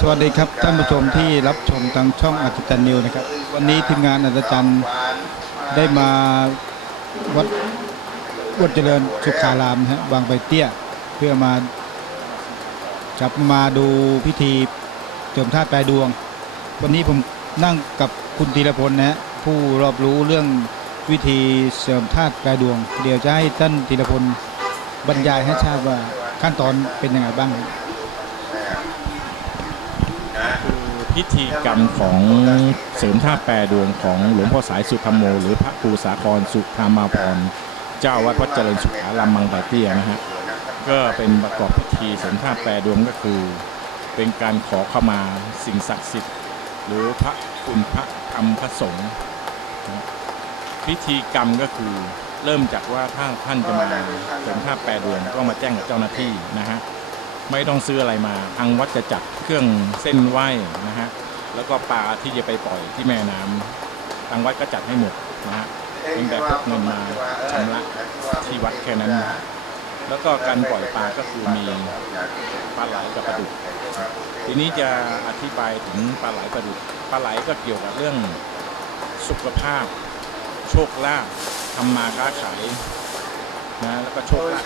สวัสดีครับท่านผู้ชมที่รับชมทางช่องอัศจรรย์นิวนะครับ วันนี้ทีมงานอัศจรรย์ได้มาวัดวัดเจริญสุขารามฮะบางใบเตี้ยเพื่อมาจับมาดูพิธีเจิมธาตุแปรดวง วันนี้ผมนั่งกับคุณธีรพลนะฮะผู้รอบรู้เรื่องวิธีเสริมธาตุแปรดวง เดี๋ยวจะให้ท่านธีรพลบรรยายให้ทราบว่าขั้นตอนเป็นยังไงบ้าง พิธีกรรมของเสริมท่าตุแปรดวงของหลวงพ่อสายสุธรรมโม หรือพระครูสาครสุธรรมาพรณ์เจ้าวัดวัดเจริญสุขารามมังบาเตี้ยนะฮะก็เป็นประกอบพิธีเสริมท่าตุแปรดวงก็คือ เป็นการขอเข้ามาสิ่งศักดิ์สิทธิ์ หรือพระคุณพระธรรมพระสงฆ์พิธีกรรมก็คือเริ่มจากว่าถ้าท่านจะมาเสริมท่าตุแปรดวงก็มาแจ้งกับเจ้าหน้าที่นะฮะ ไม่ต้องซื้ออะไรมา ทางวัดจะจัดเครื่องเส้นไหว้นะฮะแล้วก็ปลาที่จะไปปล่อยที่แม่น้ำทางวัดก็จัดให้หมดนะฮะเป็นแบบพกเงินมาชำระที่วัดแค่นั้นนะแล้วก็การปล่อยปลาก็คือมีปลาไหลกับปลาดุกทีนี้จะอธิบายถึงปลาไหลปลาดุกปลาไหลก็เกี่ยวกับเรื่องสุขภาพ โชคลาภทำมาค้าขายนะแล้วก็โชคลาภ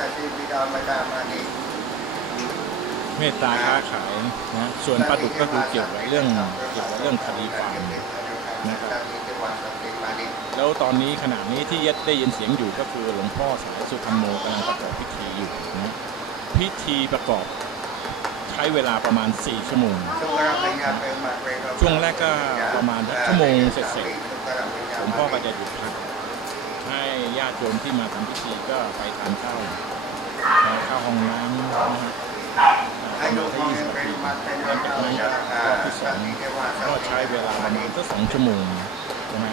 เมตตาค้าขายนะส่วนปลาดุกก็คือเกี่ยวกับเรื่องเกี่ยวกับเรื่องคดีความนะครับแล้วตอนนี้ขณะนี้ที่ยัดได้ยินเสียงอยู่ก็คือหลวงพ่อสายสุธรรมโมกำลังประกอบพิธีอยู่นะพิธีประกอบใช้เวลาประมาณ 4 ชั่วโมง ช่วงแรกก็ประมาณสักชั่วโมงเสร็จๆหลวงพ่อก็จะหยุดพักให้ญาติโยมที่มาทำพิธีก็ไปทานข้าวเข้าห้องน้ำนะฮะ ให้ดูความเร็วปริ มาณเป็นหลังจากนั้นก็รอบที่สองก็ใช้เวลาประมาณสักสองชั่วโมงใช่ไหม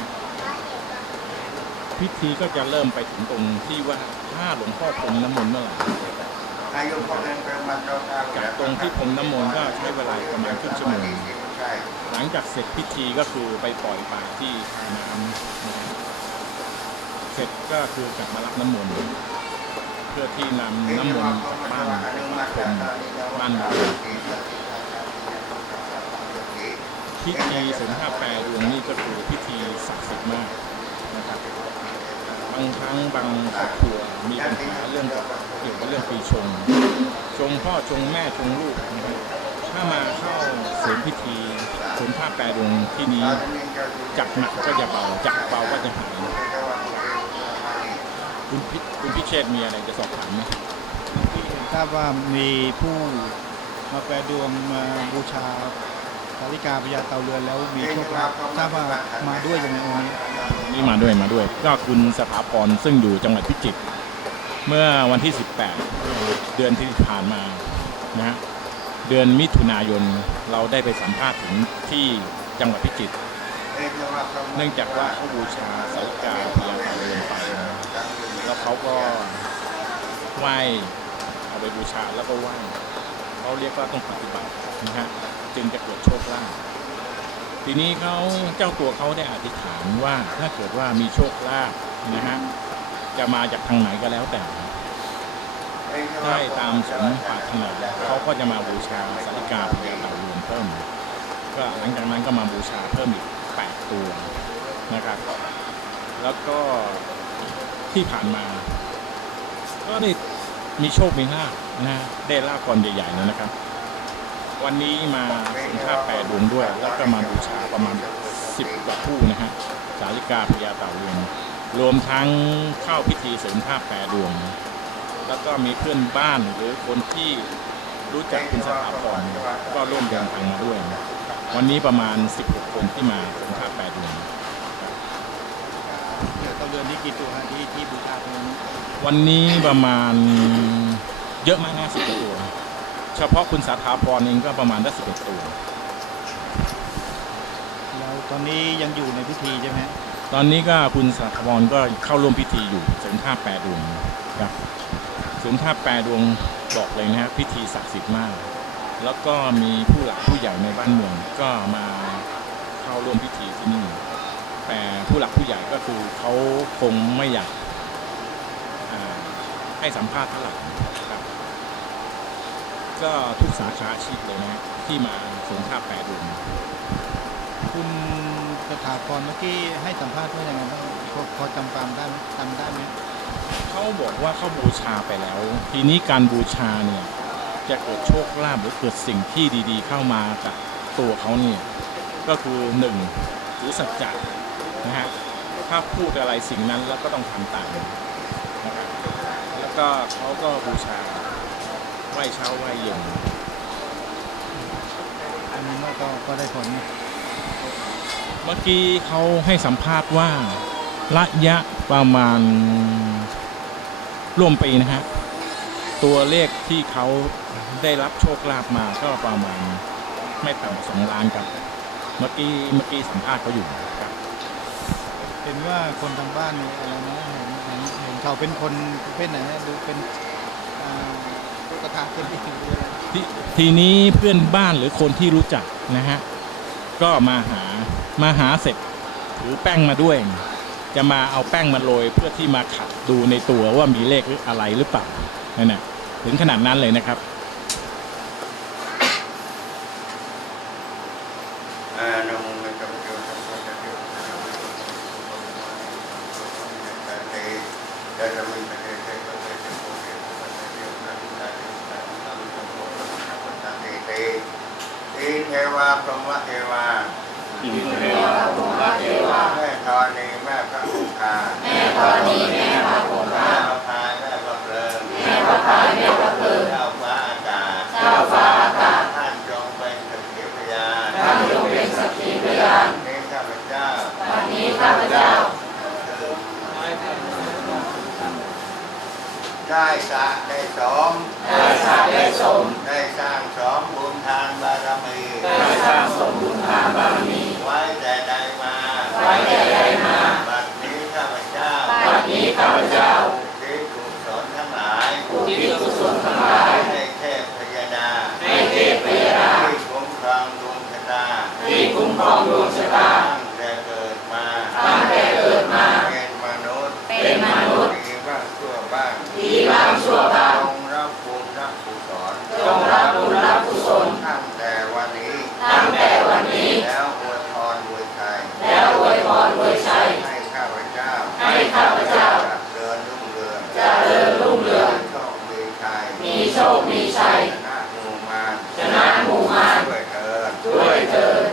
พิธีก็จะเริ่มไปถึงตรงที่ว่าถ้าหลวงพ่อพรมน้ำมนต์เมื่อไหร่จากตรงที่พรมน้ำมนต์ก็ใช้เวลาประมาณครึ่งชั่วโมงหลังจากเสร็จพิธีก็คือไปปล่อยปลาที่ทาน้ำเสร็จก็คือกลับมารับน้ำมนต์เพื่อที่นำน้ำมนต์จาบ้านบ้านเรา พิธีเสริมท่าแปดวงนี่ก็คือพิธีศักดิ์สิทธิ์มากนะครับบางครั้งบางครอบครัวมีปัญหาเรื่องเกี่ยวกับเรื่องปีชง ชงพ่อชงแม่ชงลูกนะครับถ้ามาเข้าเสริมพิธีเสริมท่าแปรดวงที่นี้จักหนักก็จะเบาจักเบาก็จะหายคุณพิคุณพิเชษมีอะไรจะสอบถามไหมทราบว่ามีผู้มาแปรดวงมาบูชา สาริกาพญาเต่าเรือนแล้วมีโชคลาภทราบว่ามาด้วยยังไงองค์นี้นี่มาด้วยมาด้วย ก็คุณสถาพรซึ่งอยู่จังหวัดพิจิตรเมื่อวันที่ 18 เดือนที่ผ่านมานะฮะเดือนมิถุนายนเราได้ไปสัมภาษณ์ถึงที่จังหวัดพิจิตรเนื่องจากว่าเขาบูชาสาริกาพญาเต่าเรือนไปแล้วเขาก็ไหว้เอาไปบูชาแล้วก็ไหว้ เขาเรียกว่าต้องปฏิบัตินะฮะจึงจะเกิดโชคลาภทีนี้เขาเจ้าตัวเขาได้อธิษฐานว่าถ้าเกิดว่ามีโชคลาภนะฮะจะมาจากทางไหนก็แล้วแต่ได้ตามสมปรารถนาเขาก็จะมาบูชาสาริกาพญาเต่ารือนเพิ่ม ก็หลังจากนั้นก็มาบูชาเพิ่มอีก8ตัวนะครับ แล้วก็ที่ผ่านมา ก็ได้ มีโชคมีลานะฮะได้ลาภก่อนใหญ่ๆเลยนะครับ วันนี้มาสินค้าแปดดวงด้วย แล้วก็มาบูชาประมาณ10กว่าคู่นะฮะสาริกาพญาเต่าเรือนรวมทั้งเข้าพิธีเสริมท่าแปรดวง แล้วก็มีเพื่อนบ้านหรือคนที่รู้จักคุณสถาพรก็ร่วมเดินทางมาด้วย วันนี้ประมาณ 16 คนที่มาเสริมท่าแปรดวงเต่าเรือนนี่กี่ตัวฮะที่ที่บูช วันนี้ประมาณเยอะมากนะสิบกว่าตัว เฉพาะคุณสถาพรเองก็ประมาณได้สิบเอ็ดตัว แล้วตอนนี้ยังอยู่ในพิธีใช่ไหมฮะตอนนี้ก็คุณสถาพรก็เข้าร่วมพิธีอยู่เสริมท่าแปรดวงครับเสริมท่าแปรดวงบอกเลยนะฮะพิธีศักดิ์สิทธิ์มาก แล้วก็มีผู้หลักผู้ใหญ่ในบ้านเมืองก็มาเข้าร่วมพิธีที่นี่แต่ผู้หลักผู้ใหญ่ก็คือเขาคงไม่อยากอ่า ให้สัมภาษณ์เท่าไหร่ครับ ก็ทุกสาขาอาชีพเลยนะฮะที่มาสูงค่าแปดดวงคุณสถาพรเมื่อกี้ให้สัมภาษณ์ว่าอย่างไรบ้างพอพอจำความได้ไหมจำได้ไหมเขาบอกว่าเขาบูชาไปแล้ว ทีนี้การบูชาเนี่ย จะเกิดโชคลาภหรือเกิดสิ่งที่ดีๆ เข้ามากับตัวเขาเนี่ยก็คือหนึ่งถือสัจจะนะฮะถ้าพูดอะไรสิ่งนั้นแล้วก็ต้องทำตามนะครับแล้ว ก็เขาก็บูชาไหว้เช้าไหว้เย็นอันนี้ว่าก็ก็ได้ผลนะเมื่อกี้เขาให้สัมภาษณ์ว่าระยะประมาณร่วมปีนะฮะตัวเลขที่เขาได้รับโชคลาภมาก็ประมาณไม่ต่ำกว่าสองล้านครับ เมื่อกี้เมื่อกี้สัมภาษณ์เขาอยู่ครับเห็นว่าคนทางบ้านนี่อะไรนะเห็น เห็นเห็นเขาเป็นคนประเภทไหนนะดูเป็นอ่าลูกกระทาเป็นอีกด้วยททีนี้เพื่อนบ้านหรือคนที่รู้จักนะฮะก็มาหามาหาเสร็จถือแป้งมาด้วย จะมาเอาแป้งมาโรยเพื่อที่มาขัดดูในตัวว่ามีเลขหรืออะไรหรือเปล่านั่นน่ะถึงขนาดนั้นเลยนะครับ อิเทวาพรหมเทวาอิเทวาพรหมเทวาแม่ธรณีแม่พระคงคาแม่ธรณีแม่พระคงคาแม่พระพายแม่พระเพลิงแม่พระพายแม่พระเพลิงเจ้าฟ้าอากาศเจ้าฟ้าอากาศท่านจงเป็นสักขีพยานนี้ข้าพเจ้าวันนี้ข้าพเจ้า ได้สระได้สมได้สระได้สม ได้สร้างสมบุญทานบารมีได้สร้างสมบุญทานบารมี ไว้แต่ใดมา ไว้แต่ใดมาบัดนี้ข้าพเจ้าบัดนี้ข้าพเจ้าที่กุศลทั้งหลายที่กุศลทั้งหลายให้เทพพยดาให้เทพพยดาที่คุ้มครองดวงชะตาที่คุ้มครองดวง ข้าพเจ้า เดินรุ่งเรืองเจริญรุ่งเรืองมีโชคมีชัยชนะหมู่มาฮูมารด้วยเถิด